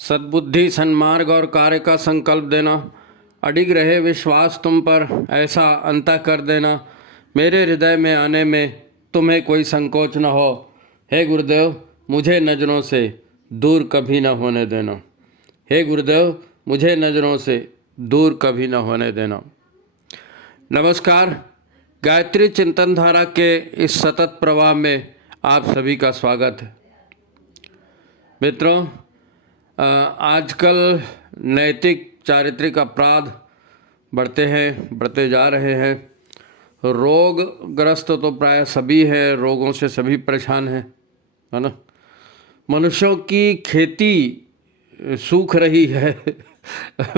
सद्बुद्धि, सन्मार्ग और कार्य का संकल्प देना, अडिग रहे विश्वास तुम पर, ऐसा अंतः कर देना, मेरे हृदय में आने में तुम्हें कोई संकोच न हो। हे गुरुदेव, मुझे नज़रों से दूर कभी न होने देना। हे गुरुदेव, मुझे नज़रों से दूर कभी न होने देना। नमस्कार, गायत्री चिंतन धारा के इस सतत प्रवाह में आप सभी का स्वागत है। मित्रों, आजकल नैतिक चारित्रिक अपराध बढ़ते जा रहे हैं। रोगग्रस्त तो प्राय सभी है, रोगों से सभी परेशान हैं, है ना। मनुष्यों की खेती सूख रही है।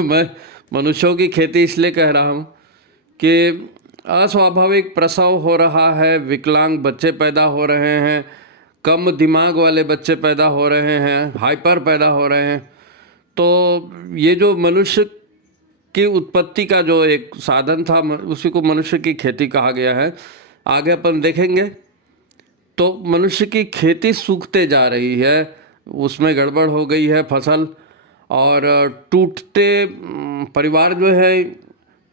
मैं मनुष्यों की खेती इसलिए कह रहा हूँ कि अस्वाभाविक प्रसव हो रहा है, विकलांग बच्चे पैदा हो रहे हैं, कम दिमाग वाले बच्चे पैदा हो रहे हैं, हाइपर पैदा हो रहे हैं। तो ये जो मनुष्य की उत्पत्ति का जो एक साधन था, उसी को मनुष्य की खेती कहा गया है। आगे अपन देखेंगे तो मनुष्य की खेती सूखते जा रही है, उसमें गड़बड़ हो गई है फसल, और टूटते परिवार जो है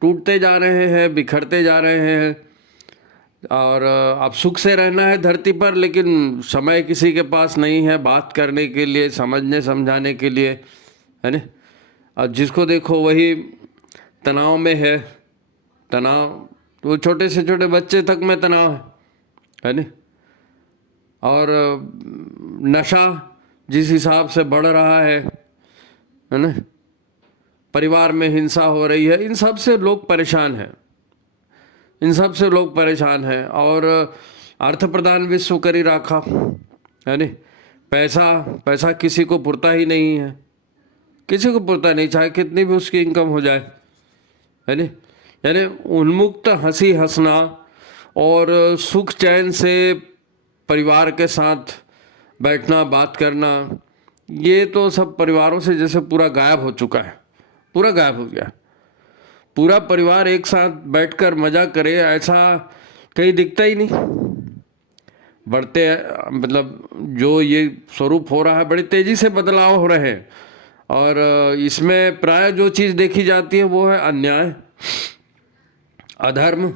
टूटते जा रहे हैं, बिखरते जा रहे हैं। और अब सुख से रहना है धरती पर, लेकिन समय किसी के पास नहीं है बात करने के लिए, समझने समझाने के लिए, है ना। और जिसको देखो वही तनाव में है। तनाव तो छोटे से छोटे बच्चे तक में तनाव है ना। और नशा जिस हिसाब से बढ़ रहा है ना, परिवार में हिंसा हो रही है, इन सब से लोग परेशान हैं, इन सब से लोग परेशान हैं। और अर्थ प्रधान विश्व करी राखा, है ना। पैसा किसी को पुरता ही नहीं है, किसी को पुरता नहीं, चाहे कितनी भी उसकी इनकम हो जाए, है ना। यानी उन्मुक्त हंसी हंसना और सुख चैन से परिवार के साथ बैठना बात करना, ये तो सब परिवारों से जैसे पूरा गायब हो चुका है, पूरा गायब हो गया। पूरा परिवार एक साथ बैठकर मजा करे ऐसा कहीं दिखता ही नहीं। बढ़ते मतलब जो ये स्वरूप हो रहा है, बड़ी तेजी से बदलाव हो रहे हैं। और इसमें प्राय जो चीज़ देखी जाती है वो है अन्याय, अधर्म,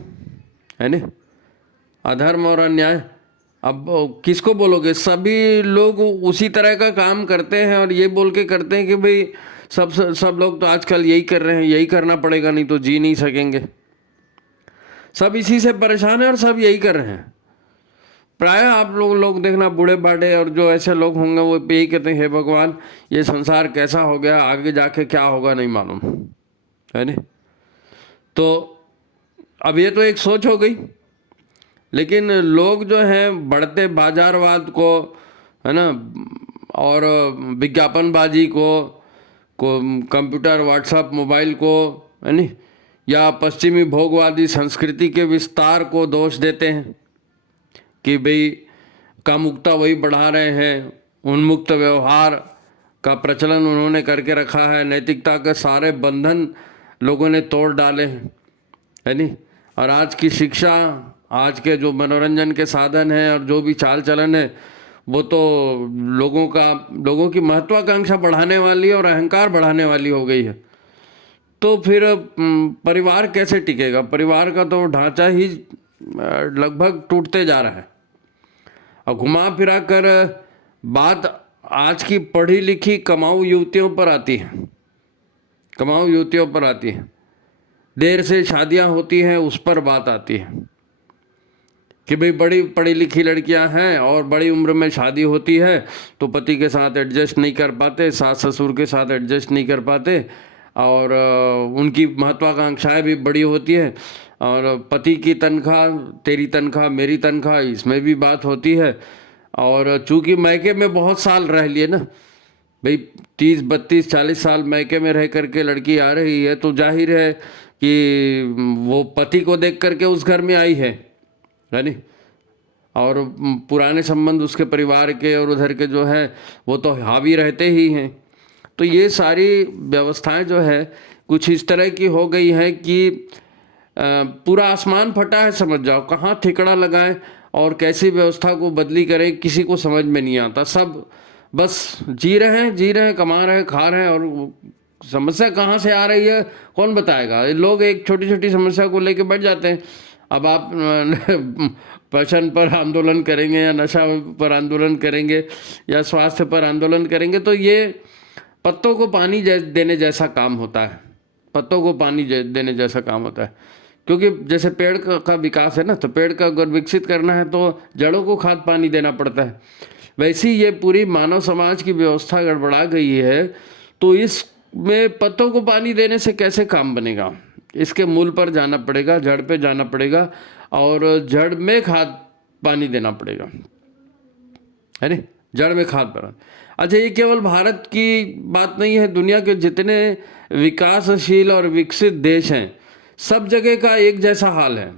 है ना। अधर्म और अन्याय, अब किसको बोलोगे? सभी लोग उसी तरह का काम करते हैं और ये बोल के करते हैं कि भाई सब लोग तो आजकल यही कर रहे हैं, यही करना पड़ेगा, नहीं तो जी नहीं सकेंगे। सब इसी से परेशान है और सब यही कर रहे हैं। प्राय आप लोग देखना, बूढ़े बाढ़े और जो ऐसे लोग होंगे वो यही कहते हैं, हे भगवान ये संसार कैसा हो गया, आगे जाके क्या होगा नहीं मालूम, है ना। तो अब ये तो एक सोच हो गई, लेकिन लोग जो हैं बढ़ते बाजारवाद को, है ना, और विज्ञापनबाजी को कंप्यूटर, व्हाट्सएप, मोबाइल को, है नी, या पश्चिमी भोगवादी संस्कृति के विस्तार को दोष देते हैं कि भाई कामुकता वही बढ़ा रहे हैं, उन्मुक्त व्यवहार का प्रचलन उन्होंने करके रखा है, नैतिकता के सारे बंधन लोगों ने तोड़ डाले हैं, है नी। और आज की शिक्षा, आज के जो मनोरंजन के साधन हैं और जो भी चाल चलन है, वो तो लोगों की महत्वाकांक्षा बढ़ाने वाली और अहंकार बढ़ाने वाली हो गई है। तो फिर परिवार कैसे टिकेगा? परिवार का तो ढांचा ही लगभग टूटते जा रहा है। और घुमा फिरा कर बात आज की पढ़ी लिखी कमाऊ युवतियों पर आती है, कमाऊ युवतियों पर आती है। देर से शादियां होती हैं उस पर बात आती है कि भाई बड़ी पढ़ी लिखी लड़कियां हैं और बड़ी उम्र में शादी होती है तो पति के साथ एडजस्ट नहीं कर पाते, सास ससुर के साथ एडजस्ट नहीं कर पाते, और उनकी महत्वाकांक्षाएं भी बड़ी होती है। और पति की तनख्वाह, तेरी तनख्वाह मेरी तनख्वाह, इसमें भी बात होती है। और चूँकि मैके में बहुत साल रह लिए ना भाई, 30, 32, 40 साल मैके में रह करके लड़की आ रही है, तो जाहिर है कि वो पति को देख करके उस घर में आई है नहीं। और पुराने संबंध उसके परिवार के और उधर के जो हैं वो तो हावी रहते ही हैं। तो ये सारी व्यवस्थाएं जो है कुछ इस तरह की हो गई हैं कि पूरा आसमान फटा है, समझ जाओ। कहाँ ठिकड़ा लगाएं और कैसी व्यवस्था को बदली करें किसी को समझ में नहीं आता। सब बस जी रहे हैं, कमा रहे हैं, खा रहे हैं, और समस्या कहाँ से आ रही है कौन बताएगा। लोग एक छोटी छोटी समस्या को लेके बैठ जाते हैं। अब आप पेंशन पर आंदोलन करेंगे या नशा पर आंदोलन करेंगे या स्वास्थ्य पर आंदोलन करेंगे, तो ये पत्तों को पानी देने जैसा काम होता है। पत्तों को पानी देने जैसा काम होता है, क्योंकि जैसे पेड़ का विकास है ना, तो पेड़ का अगर विकसित करना है तो जड़ों को खाद पानी देना पड़ता है। वैसे ही ये पूरी मानव समाज की व्यवस्था गड़बड़ा गई है, तो इसमें पत्तों को पानी देने से कैसे काम बनेगा। इसके मूल पर जाना पड़ेगा, जड़ पे जाना पड़ेगा, और जड़ में खाद पानी देना पड़ेगा, है नहीं, जड़ में खाद पानी। अच्छा, ये केवल भारत की बात नहीं है, दुनिया के जितने विकासशील और विकसित देश हैं सब जगह का एक जैसा हाल है।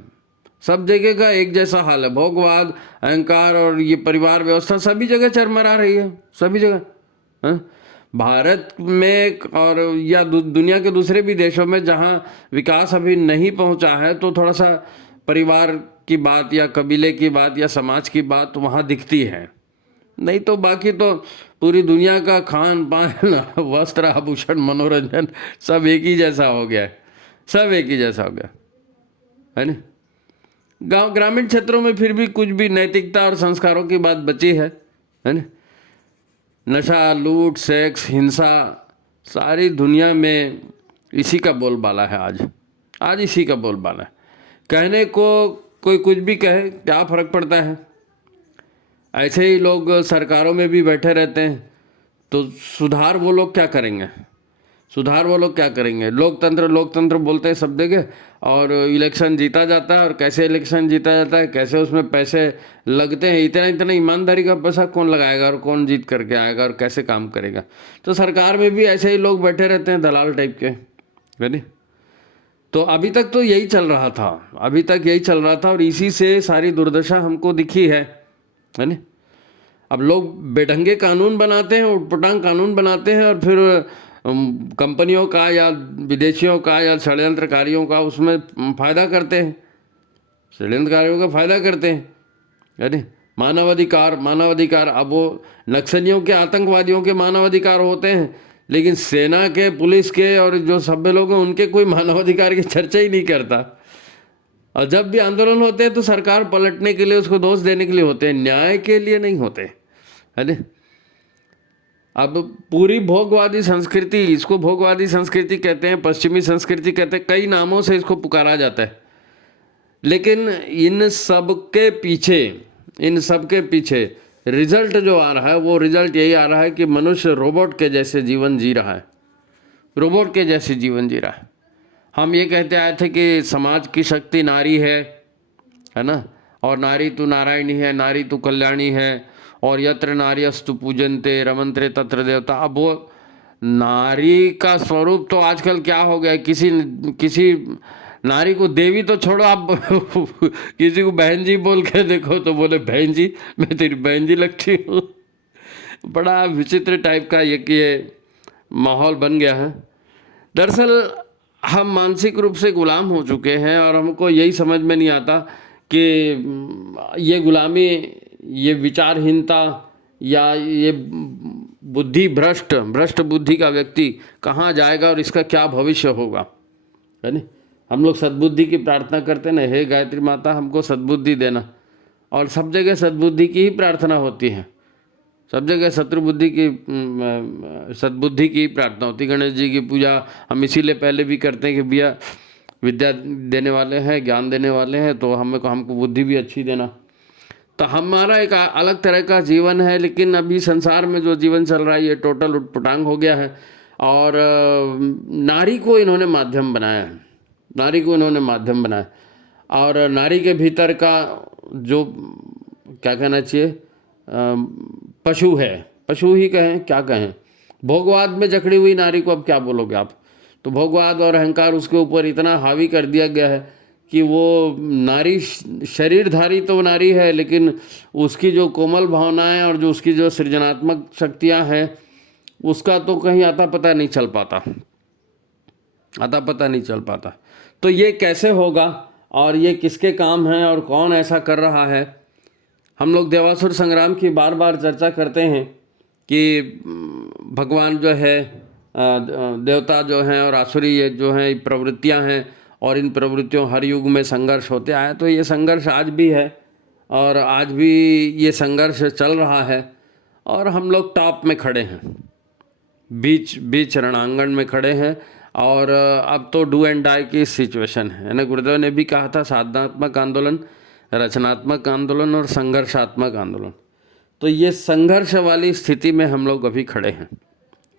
सब जगह का एक जैसा हाल है। भोगवाद, अहंकार और ये परिवार व्यवस्था सभी जगह चरमरा रही है, सभी जगह। हाँ? भारत में और या दुनिया के दूसरे भी देशों में जहाँ विकास अभी नहीं पहुँचा है, तो थोड़ा सा परिवार की बात या कबीले की बात या समाज की बात वहाँ दिखती है। नहीं तो बाकी तो पूरी दुनिया का खान पान, वस्त्र, आभूषण, मनोरंजन सब एक ही जैसा हो गया है, सब एक ही जैसा हो गया है ना। गांव ग्रामीण क्षेत्रों में फिर भी कुछ भी नैतिकता और संस्कारों की बात बची है ना। नशा, लूट, सेक्स, हिंसा, सारी दुनिया में इसी का बोलबाला है आज इसी का बोलबाला है। कहने को कोई कुछ भी कहे, क्या फर्क पड़ता है। ऐसे ही लोग सरकारों में भी बैठे रहते हैं, तो सुधार वो लोग क्या करेंगे, सुधार वो लोग क्या करेंगे। लोकतंत्र बोलते हैं सब जगह, और इलेक्शन जीता जाता है, और कैसे इलेक्शन जीता जाता है, कैसे उसमें पैसे लगते हैं, इतना ईमानदारी का पैसा कौन लगाएगा और कौन जीत करके आएगा और कैसे काम करेगा। तो सरकार में भी ऐसे ही लोग बैठे रहते हैं, दलाल टाइप के, है नहीं। तो अभी तक तो यही चल रहा था, और इसी से सारी दुर्दशा हमको दिखी है नहीं। अब लोग बेढंगे कानून बनाते हैं, उटपटांग कानून बनाते हैं, और फिर कंपनियों का या विदेशियों का या षड्यंत्रकारियों का उसमें फ़ायदा करते हैं, षड्यंत्रकारियों का फ़ायदा करते हैं, यानी मानवाधिकार। अब वो नक्सलियों के, आतंकवादियों के मानवाधिकार होते हैं, लेकिन सेना के, पुलिस के और जो सभ्य लोग हैं उनके कोई मानवाधिकार की चर्चा ही नहीं करता। और जब भी आंदोलन होते हैं तो सरकार पलटने के लिए, उसको दोष देने के लिए होते हैं, न्याय के लिए नहीं होते, है ना। अब पूरी भोगवादी संस्कृति, इसको भोगवादी संस्कृति कहते हैं, पश्चिमी संस्कृति कहते हैं, कई नामों से इसको पुकारा जाता है। लेकिन इन सब के पीछे रिजल्ट जो आ रहा है, वो रिजल्ट यही आ रहा है कि मनुष्य रोबोट के जैसे जीवन जी रहा है। हम ये कहते आए थे कि समाज की शक्ति नारी है ना, और नारी तु नारायणी है, नारी तु कल्याणी है, और यत्र नार्यस्तु पूजन्ते रमन्ते तत्र देवता। अब वो नारी का स्वरूप तो आजकल क्या हो गया, किसी नारी को देवी तो छोड़ो, आप किसी को बहन जी बोल के देखो तो बोले बहन जी, मैं तेरी बहन जी लगती हूँ। बड़ा विचित्र टाइप का ये माहौल बन गया है। दरअसल हम मानसिक रूप से गुलाम हो चुके हैं, और हमको यही समझ में नहीं आता कि ये गुलामी, ये विचारहीनता या ये भ्रष्ट बुद्धि का व्यक्ति कहाँ जाएगा और इसका क्या भविष्य होगा, है ना। हम लोग सद्बुद्धि की प्रार्थना करते ना, हे गायत्री माता हमको सद्बुद्धि देना, और सब जगह सद्बुद्धि की ही प्रार्थना होती है, सब जगह सद्बुद्धि की प्रार्थना होती। गणेश जी की पूजा हम इसीलिए पहले भी करते हैं कि भैया विद्या देने वाले हैं, ज्ञान देने वाले हैं, तो हमको बुद्धि भी अच्छी देना। तो हमारा एक अलग तरह का जीवन है, लेकिन अभी संसार में जो जीवन चल रहा है ये टोटल उटपटांग हो गया है। और नारी को इन्होंने माध्यम बनाया, और नारी के भीतर का जो क्या कहना चाहिए, पशु है, पशु ही कहें, क्या कहें, भोगवाद में जकड़ी हुई नारी को अब क्या बोलोगे आप। तो भोगवाद और अहंकार उसके ऊपर इतना हावी कर दिया गया है कि वो नारी शरीरधारी तो नारी है, लेकिन उसकी जो कोमल भावनाएं और जो उसकी जो सृजनात्मक शक्तियां हैं उसका तो कहीं आता पता नहीं चल पाता। तो ये कैसे होगा, और ये किसके काम हैं, और कौन ऐसा कर रहा है। हम लोग देवासुर संग्राम की बार बार चर्चा करते हैं कि भगवान जो है देवता जो हैं और आसुरी ये जो हैं प्रवृत्तियां हैं, और इन प्रवृत्तियों हर युग में संघर्ष होते आए। तो ये संघर्ष आज भी है और आज भी ये संघर्ष चल रहा है, और हम लोग टॉप में खड़े हैं, बीच बीच रणांगण में खड़े हैं। और अब तो डू एंड डाई की सिचुएशन है ना। गुरुदेव ने भी कहा था साधनात्मक आंदोलन, रचनात्मक आंदोलन और संघर्षात्मक आंदोलन। तो ये संघर्ष वाली स्थिति में हम लोग अभी खड़े हैं।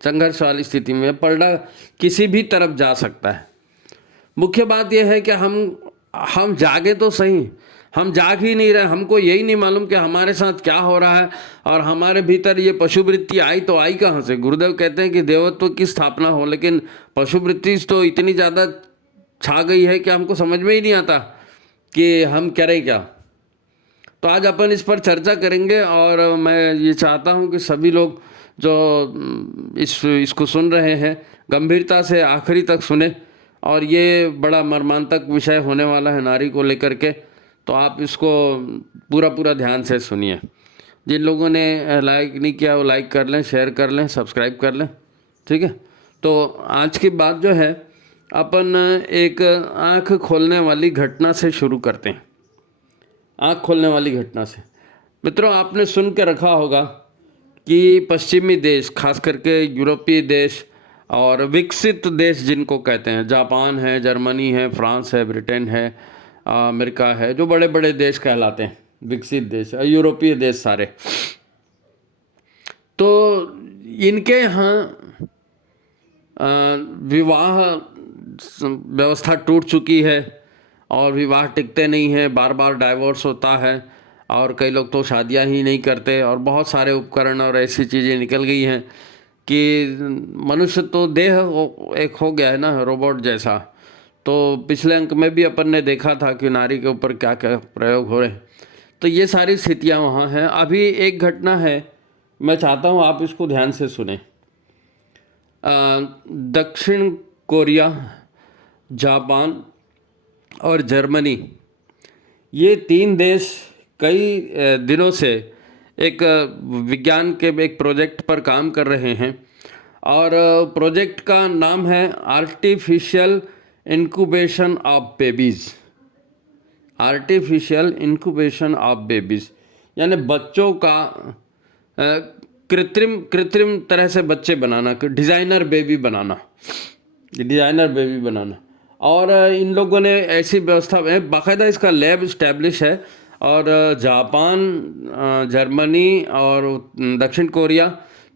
संघर्ष वाली स्थिति में पलड़ा किसी भी तरफ जा सकता है। मुख्य बात यह है कि हम जागे तो सही, हम जाग ही नहीं रहे। हमको यही नहीं मालूम कि हमारे साथ क्या हो रहा है, और हमारे भीतर ये पशुवृत्ति आई तो आई कहाँ से। गुरुदेव कहते हैं कि देवत्व की स्थापना हो, लेकिन पशुवृत्ति तो इतनी ज़्यादा छा गई है कि हमको समझ में ही नहीं आता कि हम करें क्या। तो आज अपन इस पर चर्चा करेंगे, और मैं ये चाहता हूँ कि सभी लोग जो इसको सुन रहे हैं गंभीरता से आखिरी तक सुने, और ये बड़ा मर्मांतक विषय होने वाला है नारी को लेकर के। तो आप इसको पूरा ध्यान से सुनिए। जिन लोगों ने लाइक नहीं किया वो लाइक कर लें, शेयर कर लें, सब्सक्राइब कर लें, ठीक है। तो आज की बात जो है अपन एक आँख खोलने वाली घटना से शुरू करते हैं। आँख खोलने वाली घटना से मित्रों, आपने सुन के रखा होगा कि पश्चिमी देश, खास करके यूरोपीय देश और विकसित देश जिनको कहते हैं, जापान है, जर्मनी है, फ्रांस है, ब्रिटेन है, अमेरिका है, जो बड़े बड़े देश कहलाते हैं विकसित देश, यूरोपीय देश सारे, तो इनके यहाँ विवाह व्यवस्था टूट चुकी है और विवाह टिकते नहीं हैं, बार बार डाइवोर्स होता है, और कई लोग तो शादियां ही नहीं करते, और बहुत सारे उपकरण और ऐसी चीज़ें निकल गई हैं कि मनुष्य तो देह एक हो गया है ना, रोबोट जैसा। तो पिछले अंक में भी अपन ने देखा था कि नारी के ऊपर क्या क्या प्रयोग हो रहे हैं। तो ये सारी स्थितियां वहाँ हैं। अभी एक घटना है, मैं चाहता हूँ आप इसको ध्यान से सुने। दक्षिण कोरिया, जापान और जर्मनी, ये 3 देश कई दिनों से एक विज्ञान के एक प्रोजेक्ट पर काम कर रहे हैं, और प्रोजेक्ट का नाम है artificial incubation of babies. Artificial incubation of babies यानी बच्चों का कृत्रिम तरह से बच्चे बनाना, डिज़ाइनर बेबी बनाना। और इन लोगों ने ऐसी व्यवस्था में बाकायदा इसका लैब इस्टेब्लिश है, और जापान, जर्मनी और दक्षिण कोरिया,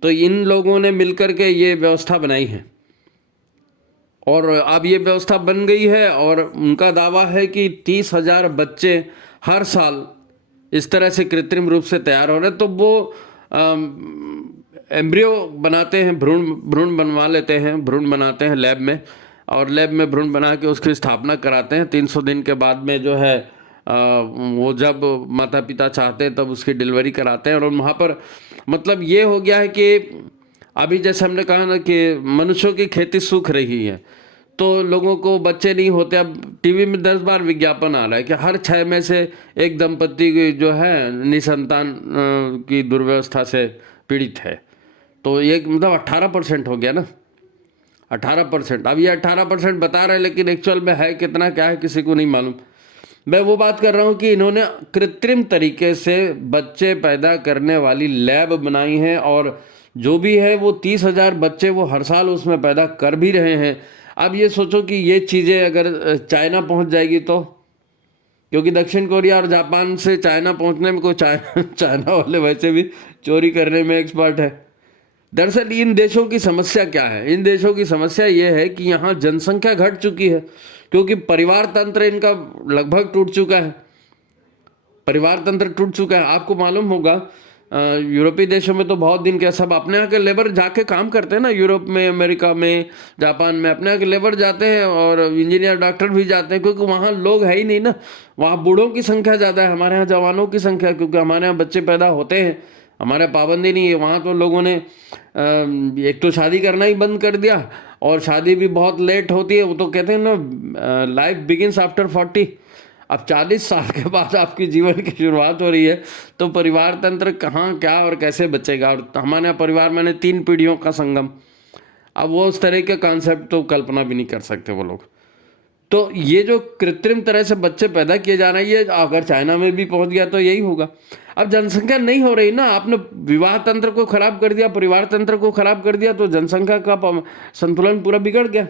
तो इन लोगों ने मिलकर के ये व्यवस्था बनाई है। और अब ये व्यवस्था बन गई है, और उनका दावा है कि 30,000 बच्चे हर साल इस तरह से कृत्रिम रूप से तैयार हो रहे हैं। तो वो एम्ब्रियो बनाते हैं, भ्रूण बनवा लेते हैं, भ्रूण बनाते हैं लैब में, और लैब में भ्रूण बना के उसकी स्थापना कराते हैं। 300 दिन के बाद में जो है वो जब माता पिता चाहते हैं तब उसकी डिलीवरी कराते हैं। और वहाँ पर मतलब ये हो गया है कि अभी जैसे हमने कहा ना कि मनुष्यों की खेती सूख रही है, तो लोगों को बच्चे नहीं होते। अब टीवी में 10 बार विज्ञापन आ रहा है कि हर 6 में से एक दंपति जो है निसंतान की दुर्व्यवस्था से पीड़ित है। तो ये मतलब 18% हो गया ना, 18%। अब ये 18% बता रहे हैं, लेकिन एक्चुअल में है कितना, क्या है, किसी को नहीं मालूम। मैं वो बात कर रहा हूँ कि इन्होंने कृत्रिम तरीके से बच्चे पैदा करने वाली लैब बनाई है, और जो भी है वो 30,000 बच्चे वो हर साल उसमें पैदा कर भी रहे हैं। अब ये सोचो कि ये चीज़ें अगर चाइना पहुंच जाएगी तो, क्योंकि दक्षिण कोरिया और जापान से चाइना पहुंचने में कोई चाइना वाले वैसे भी चोरी करने में एक्सपर्ट है। दरअसल इन देशों की समस्या क्या है? इन देशों की समस्या ये है कि यहाँ जनसंख्या घट चुकी है, क्योंकि परिवार तंत्र इनका लगभग टूट चुका है। परिवार तंत्र टूट चुका है। आपको मालूम होगा यूरोपीय देशों में तो बहुत दिन के सब अपने यहाँ के लेबर जाके काम करते हैं ना, यूरोप में, अमेरिका में, जापान में अपने यहाँ के लेबर जाते हैं, और इंजीनियर डॉक्टर भी जाते हैं, क्योंकि वहाँ लोग है ही नहीं ना। वहाँ बूढ़ों की संख्या ज़्यादा है, हमारे यहाँ जवानों की संख्या, क्योंकि हमारे यहाँ बच्चे पैदा होते हैं, हमारे पाबंदी नहीं है। वहाँ तो लोगों ने एक तो शादी करना ही बंद कर दिया, और शादी भी बहुत लेट होती है। वो तो कहते हैं ना लाइफ बिगिनस आफ्टर 40। अब 40 साल के बाद आपकी जीवन की शुरुआत हो रही है, तो परिवार तंत्र कहाँ क्या और कैसे बचेगा। और हमारे यहाँ परिवार मैंने 3 पीढ़ियों का संगम, अब वो उस तरह के कॉन्सेप्ट तो कल्पना भी नहीं कर सकते वो लोग। तो ये जो कृत्रिम तरह से बच्चे पैदा किए जा रहे हैं, ये अगर चाइना में भी पहुंच गया तो यही होगा। अब जनसंख्या नहीं हो रही ना, आपने विवाह तंत्र को खराब कर दिया, परिवार तंत्र को खराब कर दिया, तो जनसंख्या का संतुलन पूरा बिगड़ गया,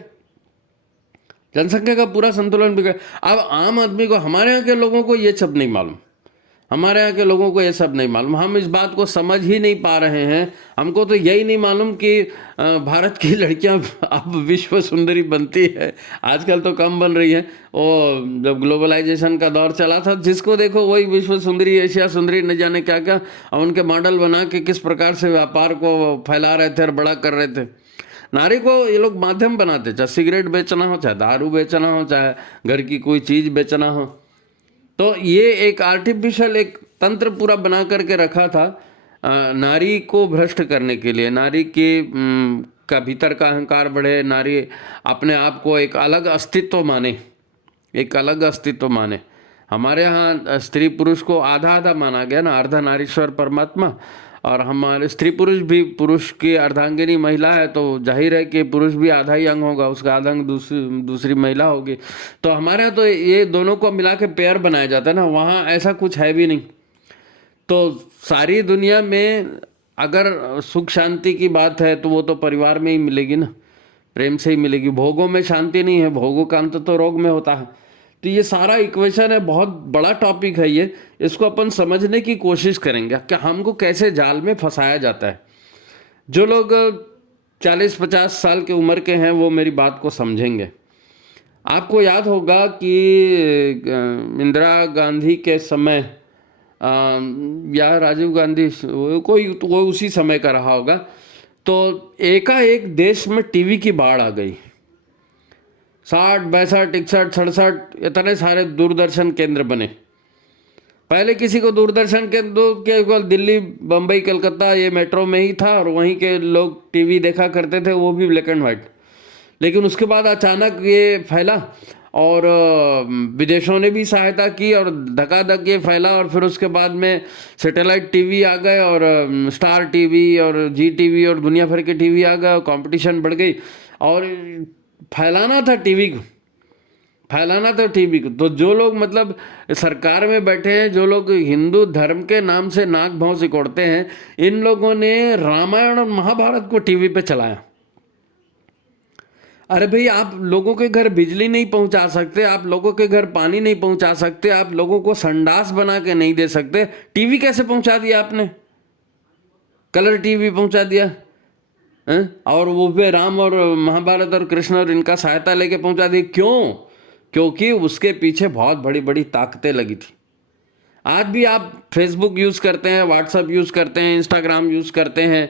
जनसंख्या का पूरा संतुलन बिगड़। अब आम आदमी को, हमारे यहाँ के लोगों को ये सब नहीं मालूम, हमारे यहाँ के लोगों को ये सब नहीं मालूम, हम इस बात को समझ ही नहीं पा रहे हैं। हमको तो यही नहीं मालूम कि भारत की लड़कियां अब विश्व सुंदरी बनती है, आजकल तो कम बन रही है। और जब ग्लोबलाइजेशन का दौर चला था, जिसको देखो वही विश्व सुंदरी, एशिया सुंदरी, न जाने क्या क्या, और उनके मॉडल बना के किस प्रकार से व्यापार को फैला रहे थे और बड़ा कर रहे थे। नारी को ये लोग माध्यम बनाते, चाहे सिगरेट बेचना हो, चाहे दारू बेचना हो, चाहे घर की कोई चीज़ बेचना हो। तो ये एक आर्टिफिशियल एक तंत्र पूरा बना करके रखा था नारी को भ्रष्ट करने के लिए, नारी के का भीतर का अहंकार बढ़े, नारी अपने आप को एक अलग अस्तित्व माने, एक अलग अस्तित्व माने। हमारे यहाँ स्त्री पुरुष को आधा आधा माना गया ना, अर्धा नारीश्वर परमात्मा, और हमारे स्त्री पुरुष भी, पुरुष की अर्धांगिनी महिला है तो जाहिर है कि पुरुष भी आधा ही अंग होगा, उसका आधा अंग दूसरी महिला होगी। तो हमारे यहाँ तो ये दोनों को मिला के पेयर बनाया जाता है ना, वहाँ ऐसा कुछ है भी नहीं। तो सारी दुनिया में अगर सुख शांति की बात है तो वो तो परिवार में ही मिलेगी ना, प्रेम से ही मिलेगी। भोगों में शांति नहीं है, भोगों का अंत तो रोग में होता है। तो ये सारा इक्वेशन है, बहुत बड़ा टॉपिक है ये, इसको अपन समझने की कोशिश करेंगे कि हमको कैसे जाल में फंसाया जाता है। जो लोग 40-50 साल की उम्र के हैं वो मेरी बात को समझेंगे। आपको याद होगा कि इंदिरा गांधी के समय या राजीव गांधी, कोई तो वो उसी समय का रहा होगा, तो एकाएक देश में टीवी की बाढ़ आ गई। 60, 62, 61, 67 इतने सारे दूरदर्शन केंद्र बने। पहले किसी को दूरदर्शन केंद्र केवल दिल्ली, बम्बई, कलकत्ता ये मेट्रो में ही था और वहीं के लोग टीवी देखा करते थे, वो भी ब्लैक एंड वाइट। लेकिन उसके बाद अचानक ये फैला और विदेशों ने भी सहायता की और धकाधक ये फैला, और फिर उसके बाद में सैटेलाइट टीवी आ गए और स्टार टीवी और जी टीवी और दुनिया भर के टीवी आ गए, कंपटीशन बढ़ गई और फैलाना था टीवी को, फैलाना था टीवी को। तो जो लोग मतलब सरकार में बैठे हैं, जो लोग हिंदू धर्म के नाम से नाक भाव सिकोड़ते हैं, इन लोगों ने रामायण और महाभारत को टीवी पे चलाया। अरे भाई, आप लोगों के घर बिजली नहीं पहुंचा सकते, आप लोगों के घर पानी नहीं पहुंचा सकते, आप लोगों को संडास बना के नहीं दे सकते, टीवी कैसे पहुंचा दिया आपने? कलर टीवी पहुंचा दिया है? और वो भी राम और महाभारत और कृष्ण और इनका सहायता लेके पहुंचा दी। क्यों? क्योंकि उसके पीछे बहुत बड़ी बड़ी ताकतें लगी थी। आज भी आप फेसबुक यूज करते हैं, व्हाट्सएप यूज करते हैं, इंस्टाग्राम यूज करते हैं,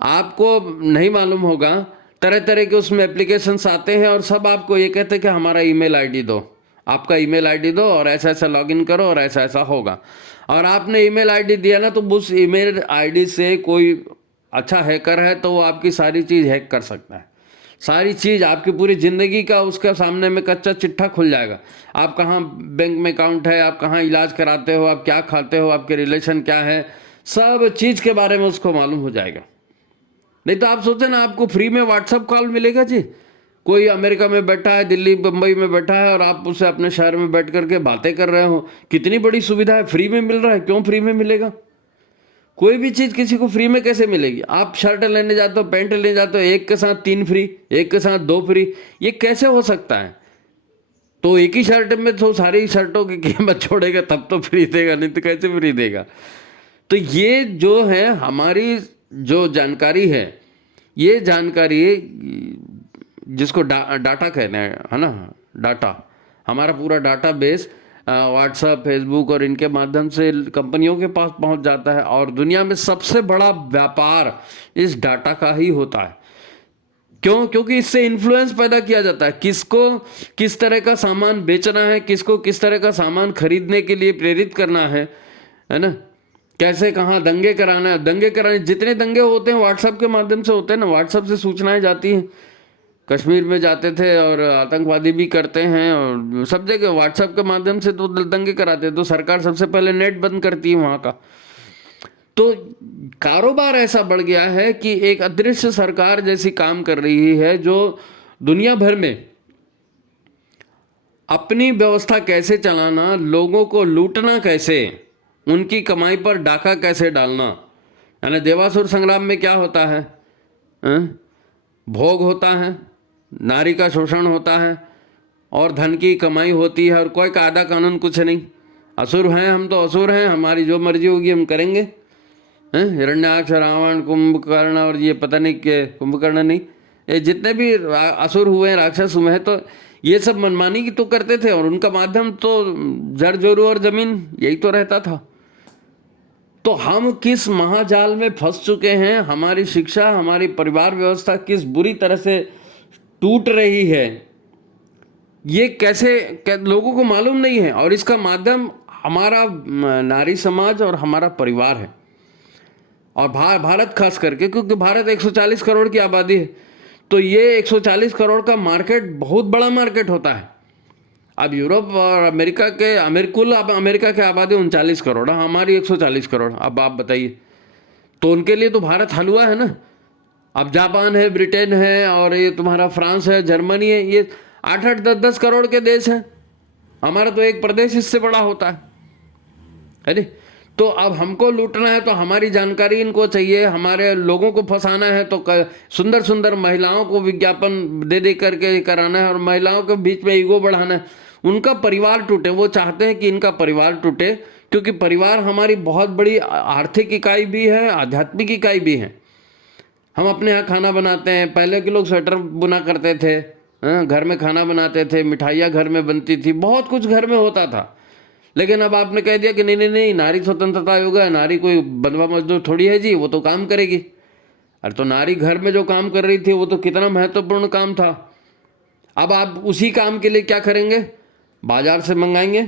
आपको नहीं मालूम होगा तरह तरह के उसमें एप्लीकेशंस आते हैं और सब आपको ये कहते हैं कि हमारा ईमेल आईडी दो, आपका ईमेल आईडी दो और ऐसा ऐसा लॉगिन करो और ऐसा ऐसा होगा। और आपने ईमेल आईडी दिया ना, तो उस ईमेल आईडी से कोई अच्छा हैकर है तो वो आपकी सारी चीज़ हैक कर सकता है, सारी चीज़, आपकी पूरी ज़िंदगी का उसके सामने में कच्चा चिट्ठा खुल जाएगा। आप कहाँ बैंक में अकाउंट है, आप कहाँ इलाज कराते हो, आप क्या खाते हो, आपके रिलेशन क्या है, सब चीज़ के बारे में उसको मालूम हो जाएगा। नहीं तो आप सोचे ना, आपको फ्री में व्हाट्सअप कॉल मिलेगा जी, कोई अमेरिका में बैठा है, दिल्ली बम्बई में बैठा है और आप उससे अपने शहर में बैठ करके बातें कर रहे हो। कितनी बड़ी सुविधा है, फ्री में मिल रहा है। क्यों फ्री में मिलेगा? कोई भी चीज़ किसी को फ्री में कैसे मिलेगी? आप शर्ट लेने जाते हो, पैंट लेने जाते हो, एक के साथ 3 फ्री, एक के साथ 2 फ्री, ये कैसे हो सकता है? तो एक ही शर्ट में तो सारी शर्टों की कीमत छोड़ेगा तब तो फ्री देगा, नहीं तो कैसे फ्री देगा? तो ये जो है हमारी जो जानकारी है, ये जानकारी जिसको डाटा कहते हैं, है ना, डाटा, हमारा पूरा डाटा बेस व्हाट्सएप, फेसबुक और इनके माध्यम से कंपनियों के पास पहुंच जाता है और दुनिया में सबसे बड़ा व्यापार इस डाटा का ही होता है। क्यों? क्योंकि इससे इन्फ्लुएंस पैदा किया जाता है, किसको किस तरह का सामान बेचना है, किसको किस तरह का सामान खरीदने के लिए प्रेरित करना है ना, कैसे कहाँ दंगे कराना है। दंगे कराने, जितने दंगे होते हैं व्हाट्सएप के माध्यम से होते हैं ना, व्हाट्सएप से सूचनाएं जाती हैं, कश्मीर में जाते थे और आतंकवादी भी करते हैं, और सब जगह व्हाट्सएप के माध्यम से तो दंगे कराते, तो सरकार सबसे पहले नेट बंद करती है वहाँ का। तो कारोबार ऐसा बढ़ गया है कि एक अदृश्य सरकार जैसी काम कर रही है, जो दुनिया भर में अपनी व्यवस्था कैसे चलाना, लोगों को लूटना कैसे, उनकी कमाई पर डाका कैसे डालना। यानी देवासुर संग्राम में क्या होता है? भोग होता है, नारी का शोषण होता है और धन की कमाई होती है, और कोई कायदा कानून कुछ नहीं। असुर हैं हम, तो असुर हैं, हमारी जो मर्जी होगी हम करेंगे। हिरण्याक्ष, रावण, कुंभकर्ण, और ये पता नहीं के कुंभकर्ण नहीं, ये जितने भी असुर हुए हैं, राक्षस हुए हैं, तो ये सब मनमानी की तो करते थे, और उनका माध्यम तो जड़ जोरू और जमीन यही तो रहता था। तो हम किस महाजाल में फंस चुके हैं, हमारी शिक्षा, हमारी परिवार व्यवस्था किस बुरी तरह से टूट रही है, ये कैसे लोगों को मालूम नहीं है। और इसका माध्यम हमारा नारी समाज और हमारा परिवार है, और भारत खास करके, क्योंकि भारत 140 करोड़ की आबादी है, तो ये 140 करोड़ का मार्केट बहुत बड़ा मार्केट होता है। अब यूरोप और अमेरिका के कुल अब अमेरिका की आबादी 39 करोड़, हमारी 140 करोड़। अब आप बताइए, तो उनके लिए तो भारत हलवा है ना। अब जापान है, ब्रिटेन है, और ये तुम्हारा फ्रांस है, जर्मनी है, ये 8-8, 10-10 करोड़ के देश हैं। हमारा तो एक प्रदेश इससे बड़ा होता है नहीं? तो अब हमको लूटना है तो हमारी जानकारी इनको चाहिए, हमारे लोगों को फंसाना है तो सुंदर सुंदर महिलाओं को विज्ञापन दे दे करके कराना है, और महिलाओं के बीच में ईगो बढ़ाना है, उनका परिवार टूटे। वो चाहते हैं कि इनका परिवार टूटे, क्योंकि परिवार हमारी बहुत बड़ी आर्थिक इकाई भी है, आध्यात्मिक इकाई भी है। हम अपने यहाँ खाना बनाते हैं, पहले के लोग स्वेटर बुना करते थे, घर में खाना बनाते थे, मिठाइयाँ घर में बनती थी, बहुत कुछ घर में होता था। लेकिन अब आपने कह दिया कि नहीं नहीं नहीं, नारी स्वतंत्रता आयोग है, नारी कोई बंधुआ मजदूर थोड़ी है जी, वो तो काम करेगी। अरे तो नारी घर में जो काम कर रही थी वो तो कितना महत्वपूर्ण काम था। अब आप उसी काम के लिए क्या करेंगे? बाजार से मंगाएंगे,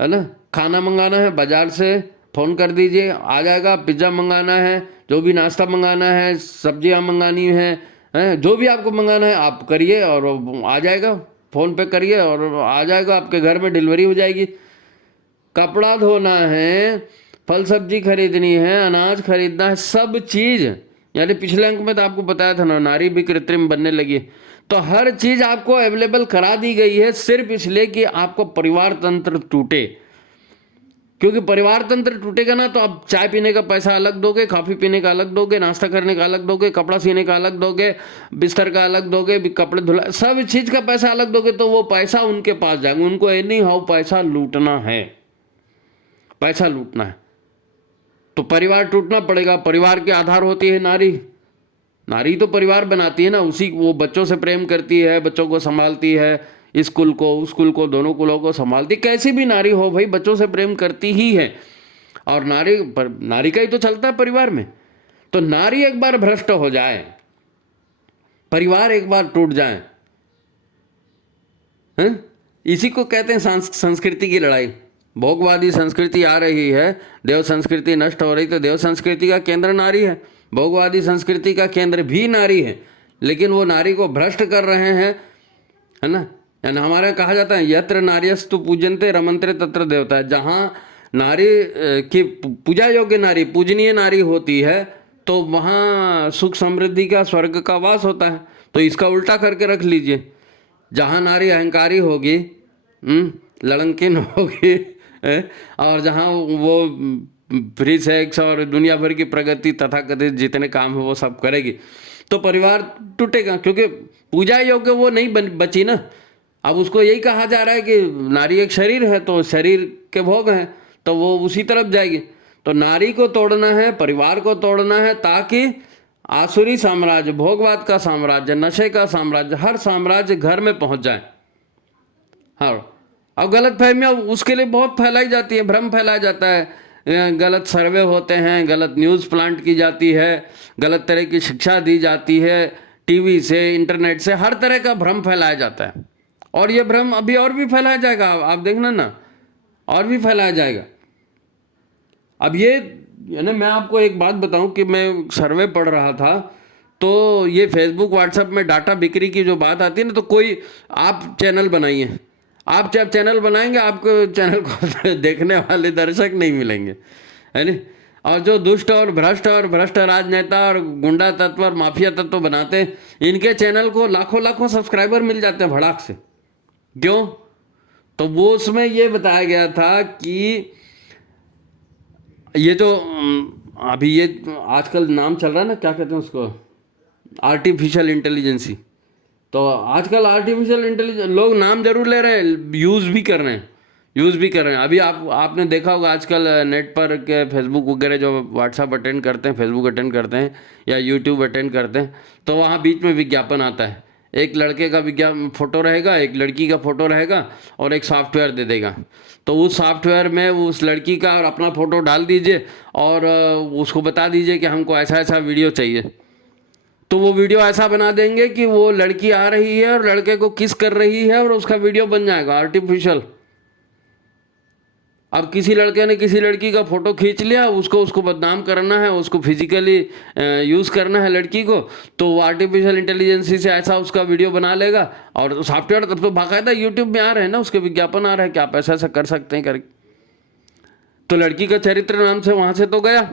है ना। खाना मंगाना है बाजार से, फ़ोन कर दीजिए, आ जाएगा। पिज़्ज़ा मंगाना है, जो भी नाश्ता मंगाना है, सब्जियां मंगानी है, जो भी आपको मंगाना है आप करिए और आ जाएगा। फ़ोन पे करिए और आ जाएगा, आपके घर में डिलीवरी हो जाएगी। कपड़ा धोना है, फल सब्जी खरीदनी है, अनाज खरीदना है, सब चीज़। यानी पिछले अंक में तो आपको बताया था ना, नारी भी कृत्रिम बनने लगी। तो हर चीज़ आपको अवेलेबल करा दी गई है, सिर्फ इसलिए कि आपको परिवार तंत्र टूटे। क्योंकि परिवार तंत्र टूटेगा ना, तो आप चाय पीने का पैसा अलग दोगे, कॉफ़ी पीने का अलग दोगे, नाश्ता करने का अलग दोगे, कपड़ा सीने का अलग दोगे, बिस्तर का अलग दोगे, कपड़े धुला, सब चीज़ का पैसा अलग दोगे, तो वो पैसा उनके पास जाएगा। उनको एनी हाउ पैसा लूटना है, पैसा लूटना है, तो परिवार टूटना पड़ेगा। परिवार के आधार होती है नारी। नारी तो परिवार बनाती है ना, उसी वो बच्चों से प्रेम करती है, बच्चों को संभालती है, स्कूल को, उस स्कूल को, दोनों कुलों को संभालती। कैसी भी नारी हो भाई, बच्चों से प्रेम करती ही है, और नारी का ही तो चलता है परिवार में। तो नारी एक बार भ्रष्ट हो जाए, परिवार एक बार टूट जाए, हैं? इसी को कहते हैं संस्कृति की लड़ाई। भोगवादी संस्कृति आ रही है, देव संस्कृति नष्ट हो रही, तो देव संस्कृति का केंद्र नारी है, भोगवादी संस्कृति का केंद्र भी नारी है, लेकिन वो नारी को भ्रष्ट कर रहे हैं, है ना। यानी हमारे कहा जाता है यत्र नार्यस्तु पूजन्ते रमन्ते तत्र देवता। जहाँ नारी की पूजा योग्य नारी, पूजनीय नारी होती है, तो वहाँ सुख समृद्धि का, स्वर्ग का वास होता है। तो इसका उल्टा करके रख लीजिए, जहाँ नारी अहंकारी होगी, लड़ंकिन होगी, और जहाँ वो फ्री सेक्स और दुनिया भर की प्रगति तथाकथित जितने काम है वो सब करेगी, तो परिवार टूटेगा। क्योंकि पूजा योग्य वो नहीं बची ना। अब उसको यही कहा जा रहा है कि नारी एक शरीर है, तो शरीर के भोग हैं, तो वो उसी तरफ जाएगी। तो नारी को तोड़ना है, परिवार को तोड़ना है, ताकि आसुरी साम्राज्य, भोगवाद का साम्राज्य, नशे का साम्राज्य, हर साम्राज्य घर में पहुंच जाए। हाँ, अब गलत फहमियाँ उसके लिए बहुत फैलाई जाती है, भ्रम फैलाया जाता है, गलत सर्वे होते हैं, गलत न्यूज़ प्लांट की जाती है, गलत तरह की शिक्षा दी जाती है, टीवी से, इंटरनेट से हर तरह का भ्रम फैलाया जाता है। और ये भ्रम अभी और भी फैलाया जाएगा, आप देखना ना, और भी फैलाया जाएगा। अब ये यानी मैं आपको एक बात बताऊं कि मैं सर्वे पढ़ रहा था, तो ये फेसबुक व्हाट्सएप में डाटा बिक्री की जो बात आती है ना, तो कोई आप चैनल बनाइए, आप जब चैनल बनाएंगे आपको चैनल को देखने वाले दर्शक नहीं मिलेंगे, है नहीं। और जो दुष्ट और भ्रष्ट राजनेता और गुंडा तत्व और माफिया तत्व बनाते हैं, इनके चैनल को लाखों लाखों सब्सक्राइबर मिल जाते हैं भड़ाक से। क्यों? तो वो उसमें ये बताया गया था कि ये जो अभी ये आजकल नाम चल रहा है ना, क्या कहते हैं उसको, आर्टिफिशियल इंटेलिजेंसी। तो आजकल आर्टिफिशियल इंटेलिजेंस लोग नाम जरूर ले रहे हैं, यूज़ भी कर रहे हैं। अभी आपने देखा होगा आजकल नेट पर के फेसबुक वगैरह जो व्हाट्सएप अटेंड करते हैं, फेसबुक अटेंड करते हैं या यूट्यूब अटेंड करते हैं, तो वहाँ बीच में विज्ञापन आता है। एक लड़के का विज्ञापन फोटो रहेगा, एक लड़की का फोटो रहेगा और एक सॉफ्टवेयर दे देगा। तो उस सॉफ्टवेयर में उस लड़की का और अपना फ़ोटो डाल दीजिए और उसको बता दीजिए कि हमको ऐसा ऐसा वीडियो चाहिए। तो वो वीडियो ऐसा बना देंगे कि वो लड़की आ रही है और लड़के को किस कर रही है और उसका वीडियो बन जाएगा आर्टिफिशियल। अब किसी लड़के ने किसी लड़की का फोटो खींच लिया, उसको बदनाम करना है, उसको फिजिकली यूज़ करना है लड़की को, तो वो आर्टिफिशियल इंटेलिजेंसी से ऐसा उसका वीडियो बना लेगा। और सॉफ्टवेयर तब तो बाकायदा यूट्यूब में आ रहे हैं ना, उसके विज्ञापन आ रहे हैं कि आप ऐसा ऐसा कर सकते हैं करके। तो लड़की का चरित्र नाम से वहाँ से तो गया।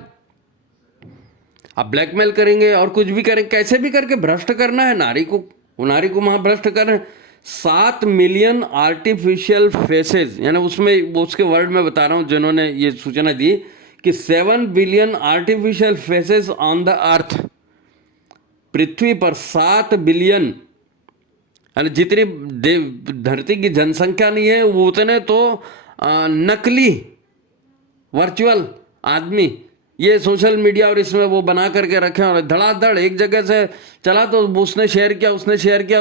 अब ब्लैकमेल करेंगे और कुछ भी करेंगे, कैसे भी करके भ्रष्ट करना है नारी को, वो नारी को वहाँ भ्रष्ट कर रहे हैं। 7 मिलियन आर्टिफिशियल फेसेस, यानी उसमें उसके वर्ड में बता रहा हूँ जिन्होंने ये सूचना दी कि 7 billion artificial faces on the earth, पृथ्वी पर 7 बिलियन, यानी जितनी धरती की जनसंख्या नहीं है वो उतने तो नकली वर्चुअल आदमी ये सोशल मीडिया और इसमें वो बना करके रखे और धड़ाधड़ एक जगह से चला तो उसने शेयर किया,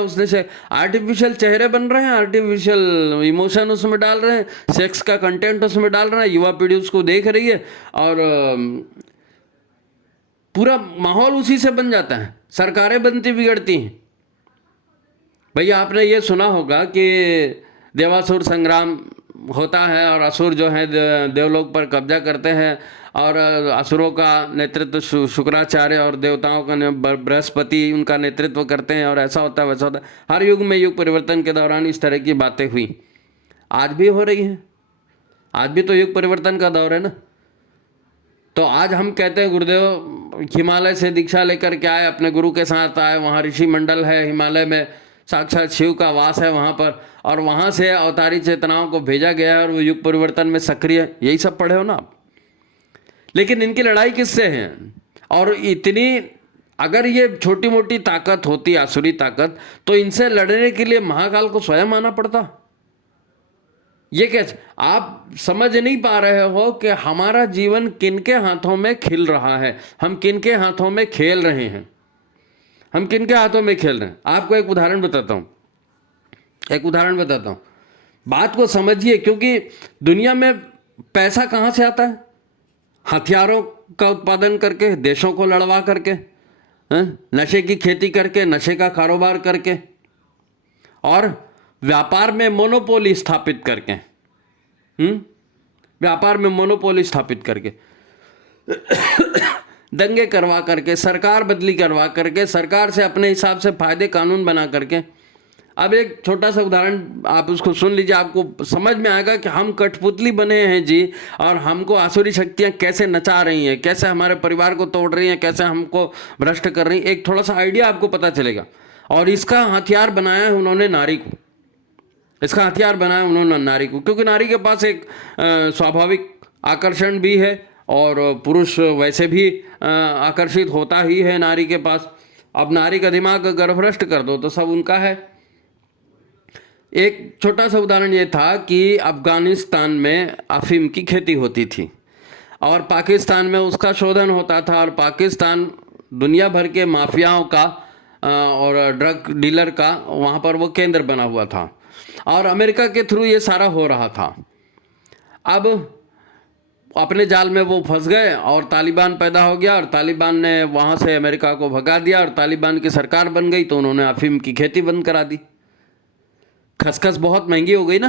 आर्टिफिशियल चेहरे बन रहे हैं, आर्टिफिशियल इमोशन उसमें डाल रहे हैं, सेक्स का कंटेंट उसमें डाल रहे हैं, युवा पीढ़ी उसको देख रही है और पूरा माहौल उसी से बन जाता है। सरकारें बनती बिगड़ती हैं। भैया आपने ये सुना होगा कि देवासुर संग्राम होता है और असुर जो है देवलोक पर कब्जा करते हैं और असुरों का नेतृत्व शुक्राचार्य और देवताओं का बृहस्पति उनका नेतृत्व करते हैं और ऐसा होता है वैसा होता है। हर युग में युग परिवर्तन के दौरान इस तरह की बातें हुई, आज भी हो रही हैं। आज भी तो युग परिवर्तन का दौर है ना। तो आज हम कहते हैं गुरुदेव हिमालय से दीक्षा लेकर के आए, अपने गुरु के साथ आए, वहाँ ऋषि मंडल है हिमालय में, साक्षात शिव का वास है वहाँ पर, और वहाँ से अवतारी चेतनाओं को भेजा गया है और वो युग परिवर्तन में सक्रिय, यही सब पढ़े हो ना आप। लेकिन इनकी लड़ाई किससे है? और इतनी अगर ये छोटी मोटी ताकत होती, आसुरी ताकत, तो इनसे लड़ने के लिए महाकाल को स्वयं आना पड़ता। ये कैसे? आप समझ नहीं पा रहे हो कि हमारा जीवन किनके हाथों में खिल रहा है, हम किनके हाथों में खेल रहे हैं, हम किनके हाथों में खेल रहे हैं। आपको एक उदाहरण बताता हूँ, बात को समझिए, क्योंकि दुनिया में पैसा कहाँ से आता है? हथियारों का उत्पादन करके, देशों को लड़वा करके, नशे की खेती करके, नशे का कारोबार करके और व्यापार में मोनोपोली स्थापित करके, व्यापार में मोनोपोली स्थापित करके, दंगे करवा करके, सरकार बदली करवा करके, सरकार से अपने हिसाब से फायदे कानून बना करके। अब एक छोटा सा उदाहरण आप उसको सुन लीजिए, आपको समझ में आएगा कि हम कठपुतली बने हैं जी, और हमको आसुरी शक्तियाँ कैसे नचा रही हैं, कैसे हमारे परिवार को तोड़ रही हैं, कैसे हमको भ्रष्ट कर रही हैं। एक थोड़ा सा आइडिया आपको पता चलेगा। और इसका हथियार बनाया है उन्होंने नारी को, इसका हथियार बनाया उन्होंने नारी को, क्योंकि नारी के पास एक स्वाभाविक आकर्षण भी है और पुरुष वैसे भी आकर्षित होता ही है नारी के पास। अब नारी का दिमाग अगर भ्रष्ट कर दो तो सब उनका है। एक छोटा सा उदाहरण ये था कि अफ़गानिस्तान में अफीम की खेती होती थी और पाकिस्तान में उसका शोधन होता था, और पाकिस्तान दुनिया भर के माफियाओं का और ड्रग डीलर का वहाँ पर वो केंद्र बना हुआ था, और अमेरिका के थ्रू ये सारा हो रहा था। अब अपने जाल में वो फंस गए और तालिबान पैदा हो गया, और तालिबान ने वहाँ से अमेरिका को भगा दिया और तालिबान की सरकार बन गई, तो उन्होंने अफीम की खेती बंद करा दी। खसखस बहुत महंगी हो गई ना,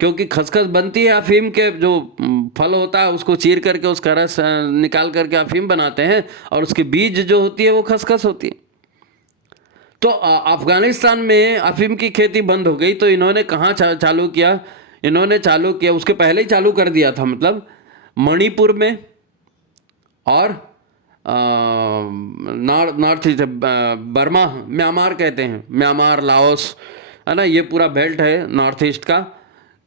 क्योंकि खसखस बनती है अफीम के जो फल होता है उसको चीर करके उसका रस निकाल करके अफीम बनाते हैं, और उसके बीज जो होती है वो खसखस होती है। तो अफगानिस्तान में अफीम की खेती बंद हो गई, तो इन्होंने कहाँ चालू किया? इन्होंने चालू किया, उसके पहले ही चालू कर दिया था, मतलब मणिपुर में और नॉर्थ ईस्ट, बर्मा, म्यांमार कहते हैं, म्यांमार, लाओस, है ना, ये पूरा बेल्ट है नॉर्थ ईस्ट का।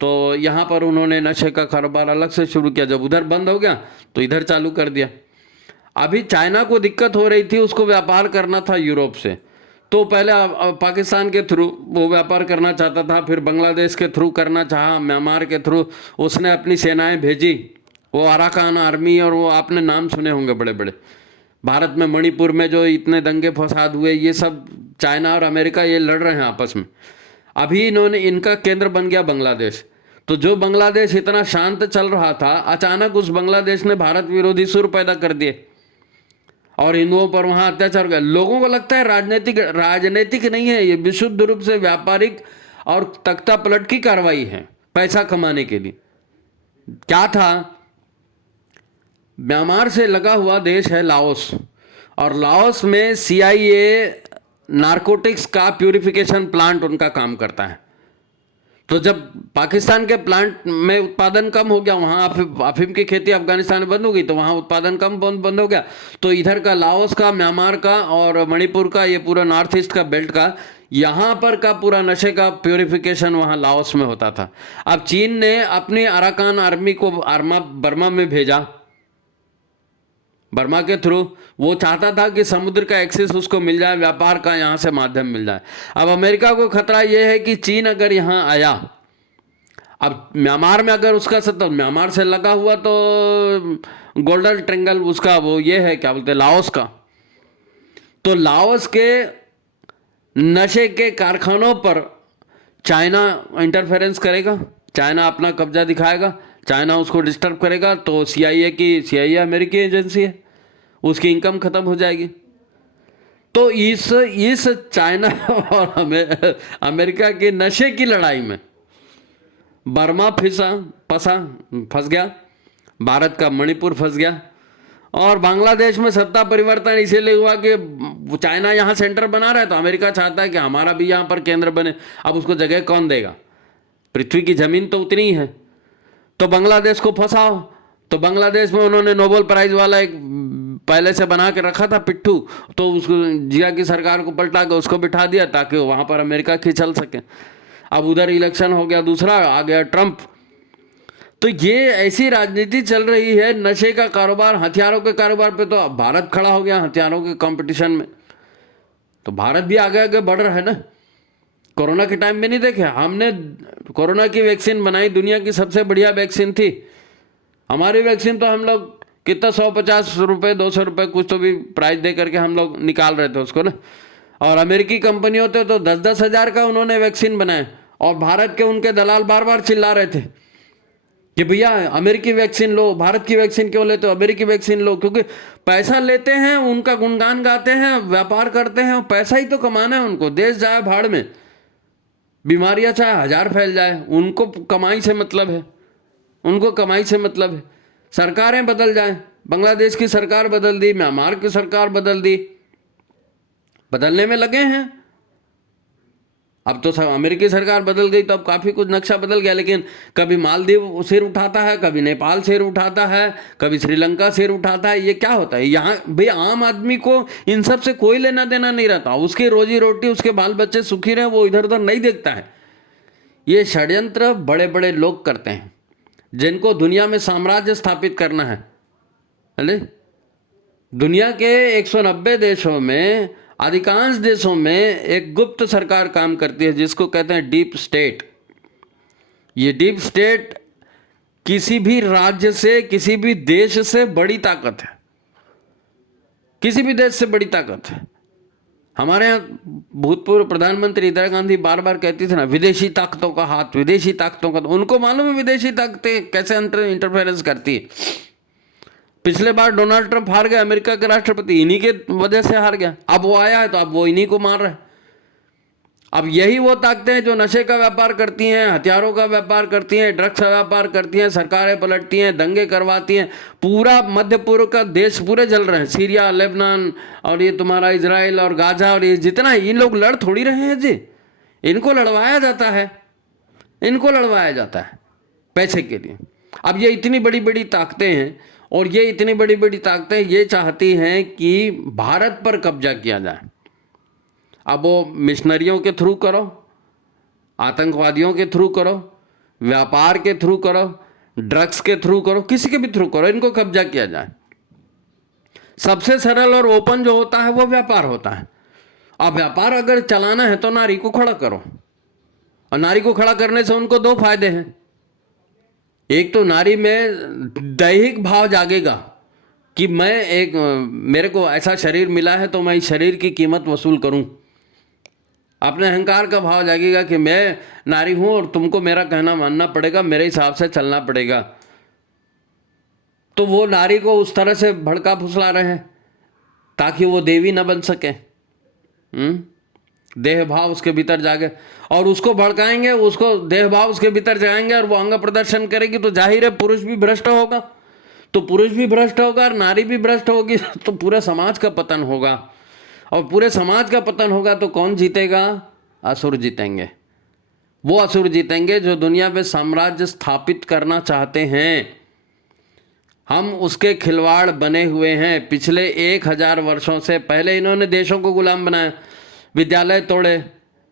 तो यहाँ पर उन्होंने नशे का कारोबार अलग से शुरू किया। जब उधर बंद हो गया तो इधर चालू कर दिया। अभी चाइना को दिक्कत हो रही थी, उसको व्यापार करना था यूरोप से, तो पहले पाकिस्तान के थ्रू वो व्यापार करना चाहता था, फिर बांग्लादेश के थ्रू करना चाहा, म्यांमार के थ्रू उसने अपनी सेनाएं भेजी, वो अराकान आर्मी, और वो आपने नाम सुने होंगे बड़े बड़े। भारत में मणिपुर में जो इतने दंगे फसाद हुए, ये सब चाइना और अमेरिका ये लड़ रहे हैं आपस में। अभी इनका केंद्र बन गया बांग्लादेश। तो जो बांग्लादेश इतना शांत चल रहा था, अचानक उस बांग्लादेश ने भारत विरोधी सुर पैदा कर दिए और हिंदुओं पर वहाँ अत्याचार कर। लोगों को लगता है राजनीतिक नहीं है, ये विशुद्ध रूप से व्यापारिक और तख्ता पलट की कार्रवाई है, पैसा कमाने के लिए। क्या था? म्यांमार से लगा हुआ देश है लाओस, और लाओस में CIA नारकोटिक्स का प्यूरिफिकेशन प्लांट उनका काम करता है। तो जब पाकिस्तान के प्लांट में उत्पादन कम हो गया, वहाँ अफीम की खेती अफगानिस्तान में बंद हो गई, तो वहाँ उत्पादन कम बंद हो गया, तो इधर का लाओस का, म्यांमार का और मणिपुर का, ये पूरा नॉर्थ ईस्ट का बेल्ट का, यहाँ पर का पूरा नशे का प्यूरिफिकेशन वहाँ लाओस में होता था। अब चीन ने अपनी अराकान आर्मी को बर्मा में भेजा, बर्मा के थ्रू। वो चाहता था कि समुद्र का एक्सेस उसको मिल जाए, व्यापार का यहाँ से माध्यम मिल जाए। अब अमेरिका को खतरा ये है कि चीन अगर यहाँ आया, अब म्यांमार में अगर उसका सत्ता, म्यांमार से लगा हुआ तो गोल्डन ट्रेंगल उसका वो ये है, क्या बोलते हैं, लाओस का। तो लाओस के नशे के कारखानों पर चाइना इंटरफेरेंस करेगा, चाइना अपना कब्जा दिखाएगा, चाइना उसको डिस्टर्ब करेगा, तो CIA अमेरिकी एजेंसी है, उसकी इनकम खत्म हो जाएगी। तो इस चाइना और अमेरिका के नशे की लड़ाई में बर्मा फंस गया, भारत का मणिपुर फंस गया, और बांग्लादेश में सत्ता परिवर्तन इसीलिए हुआ कि चाइना यहाँ सेंटर बना रहा है, तो अमेरिका चाहता है कि हमारा भी यहाँ पर केंद्र बने। अब उसको जगह कौन देगा? पृथ्वी की जमीन तो उतनी ही है, तो बांग्लादेश को फंसाओ। तो बांग्लादेश में उन्होंने नोबेल प्राइज वाला एक पहले से बना के रखा था पिट्ठू, तो उसको जिया की सरकार को पलटा के उसको बिठा दिया ताकि वहाँ पर अमेरिका खिंचल सके। अब उधर इलेक्शन हो गया, दूसरा आ गया ट्रंप। तो ये ऐसी राजनीति चल रही है, नशे का कारोबार, हथियारों के कारोबार पे तो भारत खड़ा हो गया हथियारों के कंपटीशन में। तो भारत भी आगे आगे बढ़ रहा है ना। कोरोना के टाइम में नहीं देखे हमने, कोरोना की वैक्सीन बनाई, दुनिया की सबसे बढ़िया वैक्सीन थी हमारी वैक्सीन। तो हम लोग कितना 150 रुपये 200 रुपये कुछ तो भी प्राइस दे करके हम लोग निकाल रहे थे उसको ना। और अमेरिकी कंपनी होते तो 10-10 हज़ार का उन्होंने वैक्सीन बनाए, और भारत के उनके दलाल बार बार चिल्ला रहे थे कि भैया अमेरिकी वैक्सीन लो, भारत की वैक्सीन क्यों लेते हो, अमेरिकी वैक्सीन लो। क्योंकि पैसा लेते हैं, उनका गुणगान गाते हैं, व्यापार करते हैं, पैसा ही तो कमाना है उनको। देश जाए भाड़ में, बीमारियां चाहे 1000 फैल जाए, उनको कमाई से मतलब है, उनको कमाई से मतलब है। सरकारें बदल जाएं, बांग्लादेश की सरकार बदल दी, म्यांमार की सरकार बदल दी, बदलने में लगे हैं। अब तो अमेरिकी सरकार बदल गई तो अब काफ़ी कुछ नक्शा बदल गया, लेकिन कभी मालदीव सिर उठाता है, कभी नेपाल सिर उठाता है, कभी श्रीलंका सिर उठाता है। ये क्या होता है यहाँ? भाई आम आदमी को इन सब से कोई लेना देना नहीं रहता, उसकी रोजी रोटी, उसके बाल बच्चे सुखी रहे, वो इधर उधर नहीं देखता है। ये षड्यंत्र बड़े बड़े लोग करते हैं जिनको दुनिया में साम्राज्य स्थापित करना है। दुनिया के 190 देशों में, अधिकांश देशों में एक गुप्त सरकार काम करती है जिसको कहते हैं डीप स्टेट। ये डीप स्टेट किसी भी राज्य से, किसी भी देश से बड़ी ताकत है, किसी भी देश से बड़ी ताकत है। हमारे यहाँ भूतपूर्व प्रधानमंत्री इंदिरा गांधी बार बार कहती थी ना, विदेशी ताकतों का हाथ, विदेशी ताकतों का। उनको मालूम है विदेशी ताकतें कैसे इंटरफेरेंस करती है। पिछले बार डोनाल्ड ट्रंप हार गए, अमेरिका के राष्ट्रपति, इन्हीं के वजह से हार गया। अब वो आया है तो अब वो इन्हीं को मार रहा है। अब यही वो ताकतें हैं जो नशे का व्यापार करती हैं, हथियारों का व्यापार करती हैं, ड्रग्स का व्यापार करती हैं, सरकारें पलटती हैं, दंगे करवाती हैं। पूरा मध्य पूर्व का देश पूरे जल रहे हैं, सीरिया, लेबनान और ये तुम्हारा इजराइल और गाजा, और ये जितना इन लोग लड़ थोड़ी रहे हैं जी, इनको लड़वाया जाता है, इनको लड़वाया जाता है पैसे के लिए। अब ये इतनी बड़ी बड़ी ताकतें हैं, और ये इतनी बड़ी बड़ी ताकतें ये चाहती हैं कि भारत पर कब्जा किया जाए। अब वो मिशनरियों के थ्रू करो, आतंकवादियों के थ्रू करो, व्यापार के थ्रू करो, ड्रग्स के थ्रू करो, किसी के भी थ्रू करो, इनको कब्जा किया जाए। सबसे सरल और ओपन जो होता है वो व्यापार होता है। अब व्यापार अगर चलाना है तो नारी को खड़ा करो, और नारी को खड़ा करने से उनको दो फायदे हैं। एक तो नारी में दैहिक भाव जागेगा कि मेरे को ऐसा शरीर मिला है तो मैं इस शरीर की कीमत वसूल करूं। अपने अहंकार का भाव जागेगा कि मैं नारी हूं और तुमको मेरा कहना मानना पड़ेगा, मेरे हिसाब से चलना पड़ेगा। तो वो नारी को उस तरह से भड़का फुसला रहे हैं ताकि वो देवी न बन सके। देह भाव उसके भीतर जागे, और उसको भड़काएंगे, उसको देह भाव उसके भीतर जाएंगे और वो अंग प्रदर्शन करेगी, तो जाहिर है पुरुष भी भ्रष्ट होगा। तो पुरुष भी भ्रष्ट होगा और नारी भी भ्रष्ट होगी, तो पूरे समाज का पतन होगा। और पूरे समाज का पतन होगा तो कौन जीतेगा? असुर जीतेंगे। वो असुर जीतेंगे जो दुनिया में साम्राज्य स्थापित करना चाहते हैं। हम उसके खिलवाड़ बने हुए हैं। पिछले 1000 वर्षों से पहले इन्होंने देशों को गुलाम बनाया, विद्यालय तोड़े,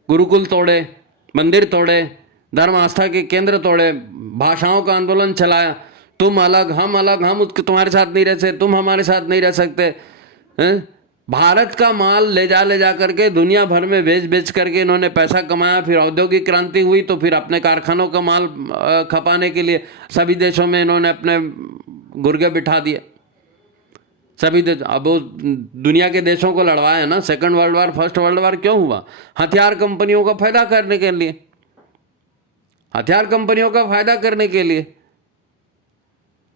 गुरुकुल तोड़े, मंदिर तोड़े, धर्म आस्था के केंद्र तोड़े, भाषाओं का आंदोलन चलाया, तुम अलग, हम तुम्हारे साथ नहीं रह सकते, तुम हमारे साथ नहीं रह सकते हैं? भारत का माल ले जा करके दुनिया भर में बेच करके इन्होंने पैसा कमाया। फिर औद्योगिक क्रांति हुई तो फिर अपने कारखानों का माल खपाने के लिए सभी देशों में इन्होंने अपने गुर्गे बिठा दिए। सभी देश, अब वो दुनिया के देशों को लड़वाया ना। Second world war, first world war क्यों हुआ? हथियार कंपनियों का फायदा करने के लिए, हथियार कंपनियों का फायदा करने के लिए।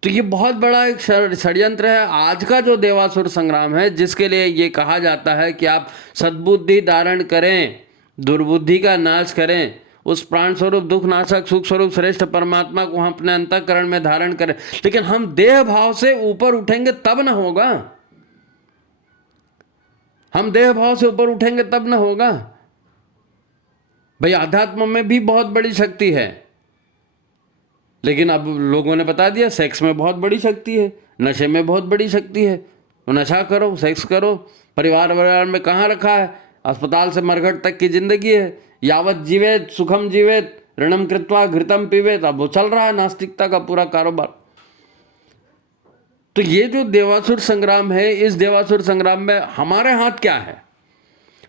तो ये बहुत बड़ा एक षड्यंत्र है। आज का जो देवासुर संग्राम है, जिसके लिए ये कहा जाता है कि आप सद्बुद्धि धारण करें, दुर्बुद्धि का नाश करें, उस प्राण स्वरूप, दुख नाशक, सुख स्वरूप श्रेष्ठ परमात्मा को हम अपने अंतःकरण में धारण करें। लेकिन हम देह भाव से ऊपर उठेंगे तब न होगा। हम देह भाव से ऊपर उठेंगे तब न होगा। भाई अध्यात्म में भी बहुत बड़ी शक्ति है, लेकिन अब लोगों ने बता दिया सेक्स में बहुत बड़ी शक्ति है, नशे में बहुत बड़ी शक्ति है। तो नशा करो, सेक्स करो। परिवार में कहाँ रखा है? अस्पताल से मरघट तक की जिंदगी है। यावत जीवेत सुखम जीवेत, ऋणम कृत्वा घृतम पीवेत। अब वो चल रहा है नास्तिकता का पूरा कारोबार। तो ये जो देवासुर संग्राम है, इस देवासुर संग्राम में हमारे हाथ क्या है?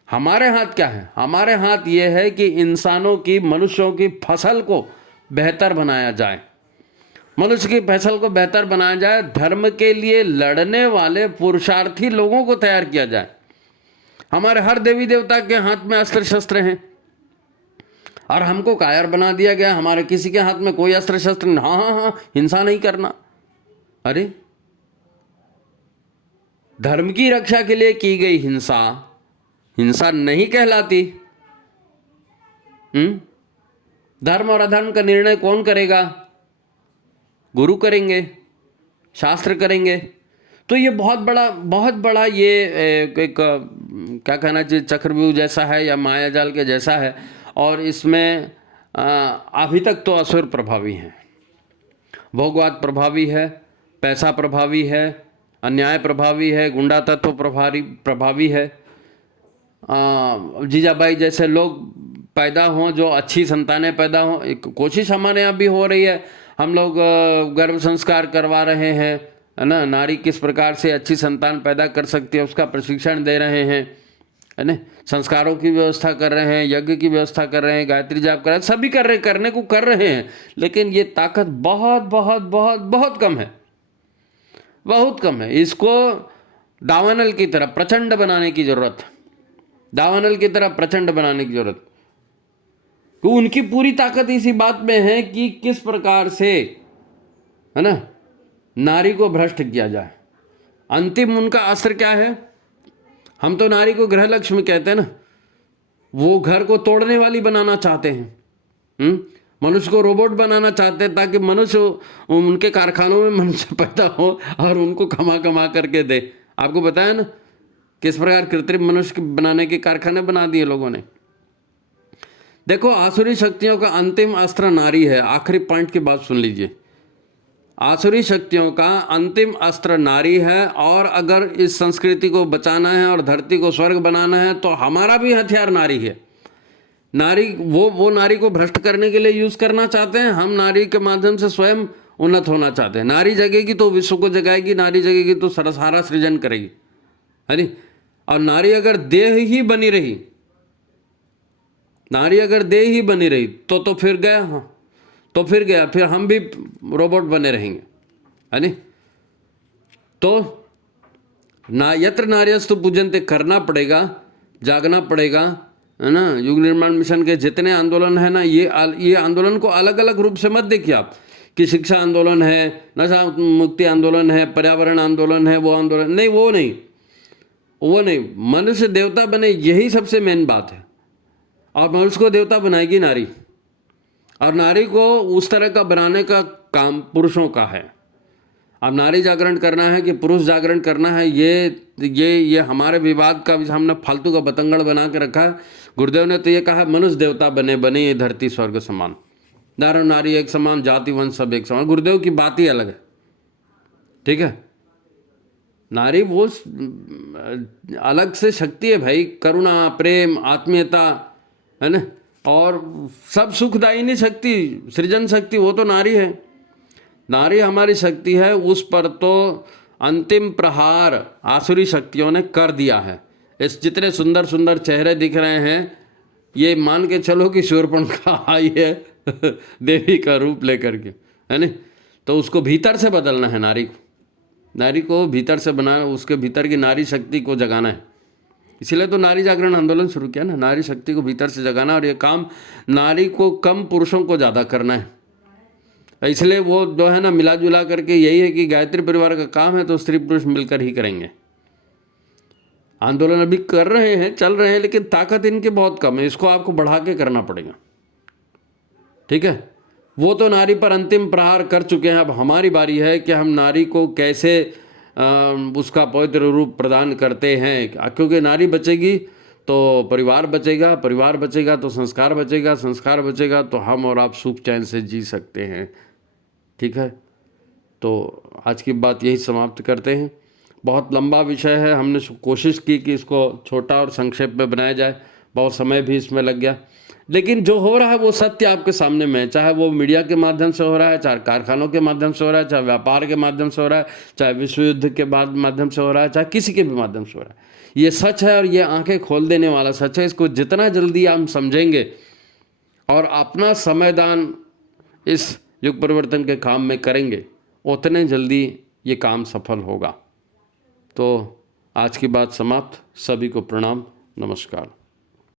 हमारे हाथ क्या है? हमारे हाथ ये है कि इंसानों की, मनुष्यों की फसल को बेहतर बनाया जाए। मनुष्य की फसल को बेहतर बनाया जाए। धर्म के लिए लड़ने वाले पुरुषार्थी लोगों को तैयार किया जाए। हमारे हर देवी देवता के हाथ में अस्त्र शस्त्र हैं और हमको कायर बना दिया गया। हमारे किसी के हाथ में कोई अस्त्र शस्त्र नहीं। हाँ, हिंसा नहीं करना। अरे धर्म की रक्षा के लिए की गई हिंसा हिंसा नहीं कहलाती। धर्म और अधर्म का निर्णय कौन करेगा? गुरु करेंगे, शास्त्र करेंगे। तो ये बहुत बड़ा ये एक क्या कहना चाहिए, चक्रव्यूह जैसा है या मायाजाल के जैसा है। और इसमें अभी तक तो असुर प्रभावी हैं, भोगवाद प्रभावी है, पैसा प्रभावी है, अन्याय प्रभावी है, गुंडा तत्व प्रभावी है। जीजाबाई जैसे लोग पैदा हों, जो अच्छी संतानें पैदा हों। एक कोशिश हमारे यहाँ भी हो रही है। हम लोग गर्भ संस्कार करवा रहे हैं, है ना। नारी किस प्रकार से अच्छी संतान पैदा कर सकती है उसका प्रशिक्षण दे रहे हैं, है ना। संस्कारों की व्यवस्था कर रहे हैं, यज्ञ की व्यवस्था कर रहे हैं, गायत्री जाप कर रहे हैं, सभी करने को कर रहे हैं। लेकिन ये ताकत बहुत बहुत बहुत बहुत कम है, बहुत कम है। इसको दावानल की तरह प्रचंड बनाने की जरूरत, दावानल की तरह प्रचंड बनाने की जरूरत। तो उनकी पूरी ताकत इसी बात में है कि किस प्रकार से, है ना, नारी को भ्रष्ट किया जाए। अंतिम उनका अस्त्र क्या है? हम तो नारी को गृह लक्ष्मी कहते हैं ना। वो घर को तोड़ने वाली बनाना चाहते हैं। मनुष्य को रोबोट बनाना चाहते हैं ताकि मनुष्य, उनके कारखानों में मनुष्य पैदा हो और उनको कमा कमा करके दे। आपको पता है ना किस प्रकार कृत्रिम मनुष्य बनाने के कारखाने बना दिए लोगों ने। देखो, आसुरी शक्तियों का अंतिम अस्त्र नारी है। आखिरी पॉइंट की बात सुन लीजिए। आसुरी शक्तियों का अंतिम अस्त्र नारी है, और अगर इस संस्कृति को बचाना है और धरती को स्वर्ग बनाना है तो हमारा भी हथियार नारी है। नारी वो नारी को भ्रष्ट करने के लिए यूज करना चाहते हैं, हम नारी के माध्यम से स्वयं उन्नत होना चाहते हैं। नारी जगेगी तो विश्व को जगाएगी, नारी जगेगी तो सारा सृजन करेगी, है नी। और नारी अगर देह ही बनी रही, नारी अगर देह ही बनी रही तो फिर गया, हाँ तो फिर गया, फिर हम भी रोबोट बने रहेंगे, है नी। तो यत्र नार्यस्तु पूजन्ते करना पड़ेगा, जागना पड़ेगा, है ना। युग निर्माण मिशन के जितने आंदोलन है ना, ये आंदोलन को अलग अलग रूप से मत देखिए आप कि शिक्षा आंदोलन है, नशा मुक्ति आंदोलन है, पर्यावरण आंदोलन है, वो आंदोलन नहीं, वो नहीं। मनुष्य देवता बने, यही सबसे मेन बात है। और मनुष्य को देवता बनाएगी नारी, और नारी को उस तरह का बनाने का काम पुरुषों का है। अब नारी जागरण करना है कि पुरुष जागरण करना है, ये हमारे विवाद का हमने फालतू का बतंगड़ बना के रखा है। गुरुदेव ने तो ये कहा मनुष्य देवता बने ये धरती स्वर्ग समान, नर नारी एक समान, जाति वंश सब एक समान। गुरुदेव की बात ही अलग है, ठीक है। नारी वो अलग से शक्ति है भाई, करुणा, प्रेम, आत्मीयता, है ना, और सब सुखदायिनी शक्ति, सृजन शक्ति, वो तो नारी है। नारी हमारी शक्ति है, उस पर तो अंतिम प्रहार आसुरी शक्तियों ने कर दिया है। इस जितने सुंदर सुंदर चेहरे दिख रहे हैं, ये मान के चलो कि शूर्पणखा आई है देवी का रूप लेकर के, है ना। तो उसको भीतर से बदलना है, नारी को भीतर से बनाना, उसके भीतर की नारी शक्ति को जगाना है। इसीलिए तो नारी जागरण आंदोलन शुरू किया ना, नारी शक्ति को भीतर से जगाना। और ये काम नारी को कम, पुरुषों को ज़्यादा करना है। इसलिए वो जो है ना, मिला जुला करके यही है कि गायत्री परिवार का काम है तो स्त्री पुरुष मिलकर ही करेंगे। आंदोलन अभी कर रहे हैं, चल रहे हैं, लेकिन ताकत इनकी बहुत कम है, इसको आपको बढ़ा के करना पड़ेगा, ठीक है। वो तो नारी पर अंतिम प्रहार कर चुके हैं, अब हमारी बारी है कि हम नारी को कैसे उसका पवित्र रूप प्रदान करते हैं। क्योंकि नारी बचेगी तो परिवार बचेगा, परिवार बचेगा तो संस्कार बचेगा, संस्कार बचेगा तो हम और आप सुख चैन से जी सकते हैं, ठीक है। तो आज की बात यही समाप्त करते हैं। बहुत लंबा विषय है, हमने कोशिश की कि इसको छोटा और संक्षेप में बनाया जाए, बहुत समय भी इसमें लग गया, लेकिन जो हो रहा है वो सत्य आपके सामने में है। चाहे वो मीडिया के माध्यम से हो रहा है, चाहे कारखानों के माध्यम से हो रहा है, चाहे व्यापार के माध्यम से हो रहा है, चाहे विश्व युद्ध के बाद माध्यम से हो रहा है, चाहे किसी के भी माध्यम से हो रहा है, ये सच है और ये आंखें खोल देने वाला सच है। इसको जितना जल्दी हम समझेंगे और अपना समयदान इस युग परिवर्तन के काम में करेंगे, उतने जल्दी ये काम सफल होगा। तो आज की बात समाप्त। सभी को प्रणाम, नमस्कार।